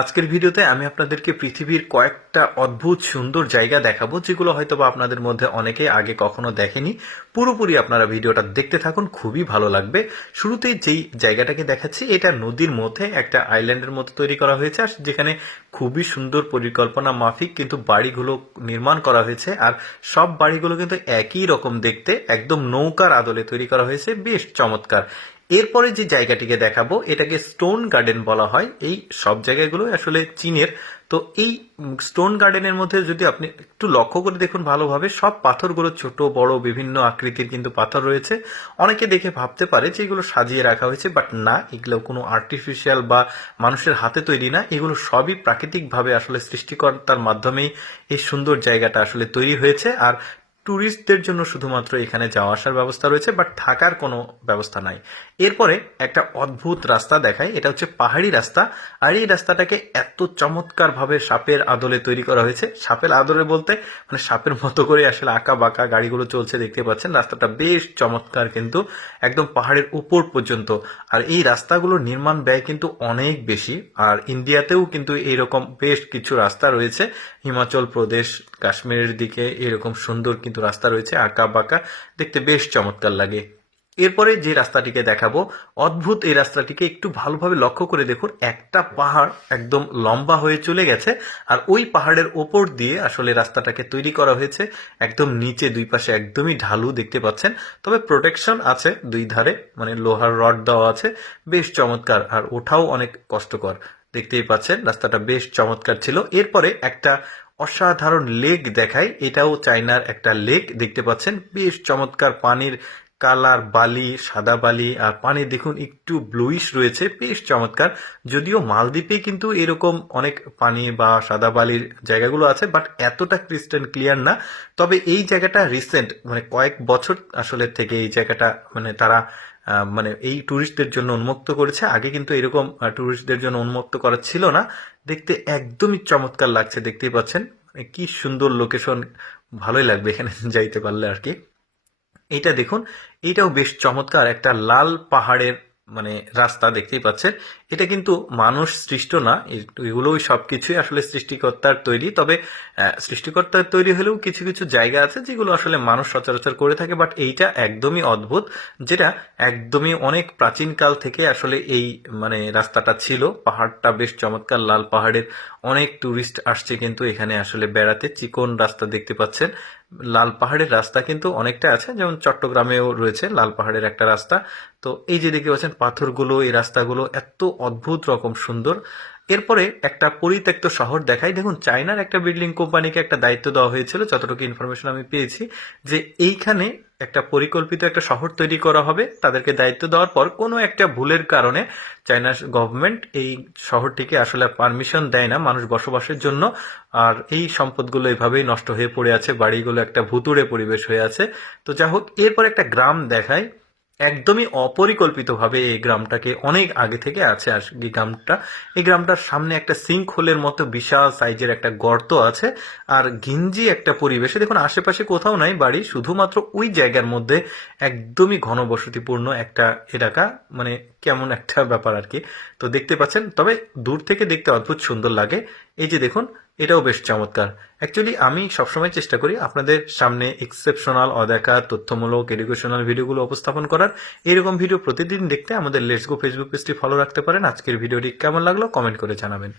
আজকের ভিডিওতে আমি আপনাদেরকে পৃথিবীর কয়েকটা অদ্ভুত সুন্দর জায়গা দেখাবো, যেগুলো হয়তো বা আপনাদের মধ্যে অনেকে আগে কখনো দেখেনি। পুরোপুরি আপনারা ভিডিওটা দেখতে থাকুন, খুবই ভালো লাগবে। শুরুতেই যেই জায়গাটাকে দেখাচ্ছি, এটা নদীর মধ্যে একটা আইল্যান্ডের মতো তৈরি করা হয়েছে, আর যেখানে খুবই সুন্দর পরিকল্পনা মাফিক কিন্তু বাড়িগুলো নির্মাণ করা হয়েছে। আর সব বাড়িগুলো কিন্তু একই রকম দেখতে, একদম নৌকার আদলে তৈরি করা হয়েছে, বেশ চমৎকার। এরপরে যে জায়গাটিকে দেখাবো, এটাকে স্টোন গার্ডেন বলা হয়। এই সব জায়গাগুলো আসলে চীনের। তো এই স্টোন গার্ডেনের মধ্যে যদি আপনি একটু লক্ষ্য করে দেখুন ভালোভাবে, সব পাথরগুলো ছোট বড় বিভিন্ন আকৃতির কিন্তু পাথর রয়েছে। অনেকে দেখে ভাবতে পারে যে এগুলো সাজিয়ে রাখা হয়েছে, বাট না, এগুলো কোনো আর্টিফিশিয়াল বা মানুষের হাতে তৈরি না। এগুলো সবই প্রাকৃতিকভাবে আসলে সৃষ্টিকর্তার মাধ্যমেই এই সুন্দর জায়গাটা আসলে তৈরি হয়েছে। আর ট্যুরিস্টদের জন্য শুধুমাত্র এখানে যাওয়া আসার ব্যবস্থা রয়েছে, বাট থাকার কোনো ব্যবস্থা নাই। এরপরে একটা অদ্ভুত রাস্তা দেখায়, এটা হচ্ছে পাহাড়ি রাস্তা। আর এই রাস্তাটাকে এত চমৎকার ভাবে সাপের আদলে তৈরি করা হয়েছে। সাপের আদলে বলতে মানে সাপের মতো করে আসলে আঁকা বাঁকা গাড়িগুলো চলছে, দেখতে পাচ্ছেন। রাস্তাটা বেশ চমৎকার, কিন্তু একদম পাহাড়ের উপর পর্যন্ত। আর এই রাস্তাগুলোর নির্মাণ ব্যয় কিন্তু অনেক বেশি। আর ইন্ডিয়াতেও কিন্তু এইরকম বেশ কিছু রাস্তা রয়েছে, হিমাচল প্রদেশ, কাশ্মীরের দিকে এরকম সুন্দর কিন্তু রাস্তা রয়েছে, আঁকা বাঁকা, দেখতে বেশ চমৎকার লাগে। এরপরে যে রাস্তাটিকে দেখাবো, অদ্ভুত এই রাস্তাটিকে একটু ভালোভাবে লক্ষ্য করে দেখুন। একটা পাহাড় একদম লম্বা হয়ে চলে গেছে, আর ওই পাহাড়ের ওপর দিয়ে আসলে রাস্তাটাকে তৈরি করা হয়েছে। একদম নিচে দুই পাশে একদমই ঢালু, দেখতে পাচ্ছেন। তবে প্রোটেকশন আছে দুই ধারে, মানে লোহার রড দেওয়া আছে, বেশ চমৎকার। আর ওঠাও অনেক কষ্টকর, দেখতেই পাচ্ছেন। রাস্তাটা বেশ চমৎকার ছিল। এরপরে একটা অসাধারণ লেক দেখায়, এটাও চায়নার একটা লেক, দেখতে পাচ্ছেন। বেশ চমৎকার পানির কালার, বালি, সাদা বালি, আর পানি দেখুন একটু ব্লুইশ রয়েছে, বেশ চমৎকার। যদিও মালদ্বীপে কিন্তু এরকম অনেক পানি বা সাদা বালির জায়গাগুলো আছে, বাট এতটা ক্রিস্টাল ক্লিয়ার না। তবে এই জায়গাটা রিসেন্ট, মানে কয়েক বছর আসলে থেকে এই জায়গাটা মানে তারা মানে এই ট্যুরিস্টদের জন্য উন্মুক্ত করেছে। আগে কিন্তু এরকম ট্যুরিস্টদের জন্য উন্মুক্ত করা ছিল না। দেখতে একদমই চমৎকার লাগছে, দেখতেই পাচ্ছেন। কি সুন্দর লোকেশন, ভালোই লাগবে এখানে যাইতে পারলে আর কি। এইটা দেখুন, এইটাও বেশ চমৎকার, একটা লাল পাহাড়ের মানে রাস্তা, দেখতেই পাচ্ছেন। এটা কিন্তু মানুষ সৃষ্ট না, এগুলোই সবকিছুই আসলে সৃষ্টিকর্তার তৈরি। তবে সৃষ্টিকর্তার তৈরি হলেও কিছু কিছু জায়গা আছে যেগুলো আসলে মানুষ সচরাচর করে থাকে, বাট এইটা একদমই অদ্ভুত, যেটা একদমই অনেক প্রাচীনকাল থেকে আসলে এই মানে রাস্তাটা ছিল। পাহাড়টা বেশ চমৎকার, লাল পাহাড়ের। অনেক টুরিস্ট আসছে কিন্তু এখানে আসলে বেড়াতে। চিকন রাস্তা দেখতে পাচ্ছেন। লাল পাহাড়ের রাস্তা কিন্তু অনেকটা আছে, যেমন চট্টগ্রামেও রয়েছে লাল পাহাড়ের একটা রাস্তা। তো এই যে দেখতে পাচ্ছেন পাথরগুলো, এই রাস্তাগুলো এত অদ্ভুত রকম সুন্দর। এরপরে একটা পরিত্যক্ত শহর দেখাই। দেখুন, চায়নার একটা বিল্ডিং কোম্পানিকে একটা দায়িত্ব দেওয়া হয়েছিল, যতটুকু ইনফরমেশন আমি পেয়েছি, যে এইখানে একটা পরিকল্পিত একটা শহর তৈরি করা হবে। তাদেরকে দায়িত্ব দেওয়ার পর কোনো একটা ভুলের কারণে চায়নার গভর্নমেন্ট এই শহরটিকে আসলে পারমিশন দেয় না মানুষ বসবাসের জন্য। আর এই সম্পদগুলো এভাবেই নষ্ট হয়ে পড়ে আছে, বাড়িগুলো একটা ভুতুড়ে পরিবেশ হয়ে আছে। তো যা হোক, এরপর একটা গ্রাম দেখায়। একদমই অপরিকল্পিতভাবে এই গ্রামটাকে অনেক আগে থেকে আছে আর এই গ্রামটা, এই গ্রামটার সামনে একটা সিঙ্ক হোলের মতো বিশাল সাইজের একটা গর্ত আছে। আর ঘিঞ্জি একটা পরিবেশে দেখুন, আশেপাশে কোথাও নাই বাড়ি, শুধুমাত্র ওই জায়গার মধ্যে একদমই ঘনবসতিপূর্ণ একটা এলাকা। মানে কেমন একটা ব্যাপার আর কি। তো দেখতে পাচ্ছেন, তবে দূর থেকে দেখতে অদ্ভুত সুন্দর লাগে। এই যে দেখুন, এটাও বেশ চমৎকার। অ্যাকচুয়ালি আমি সবসময় চেষ্টা করি আপনাদের সামনে এক্সেপশনাল, অদেখা, তথ্যমূলক, এডুকেশনাল ভিডিওগুলো উপস্থাপন করার। এরকম ভিডিও প্রতিদিন দেখতে আমাদের লেটস গো ফেসবুক পেজটি ফলো রাখতে পারেন। আজকের ভিডিওটি কেমন লাগলো কমেন্ট করে জানাবেন।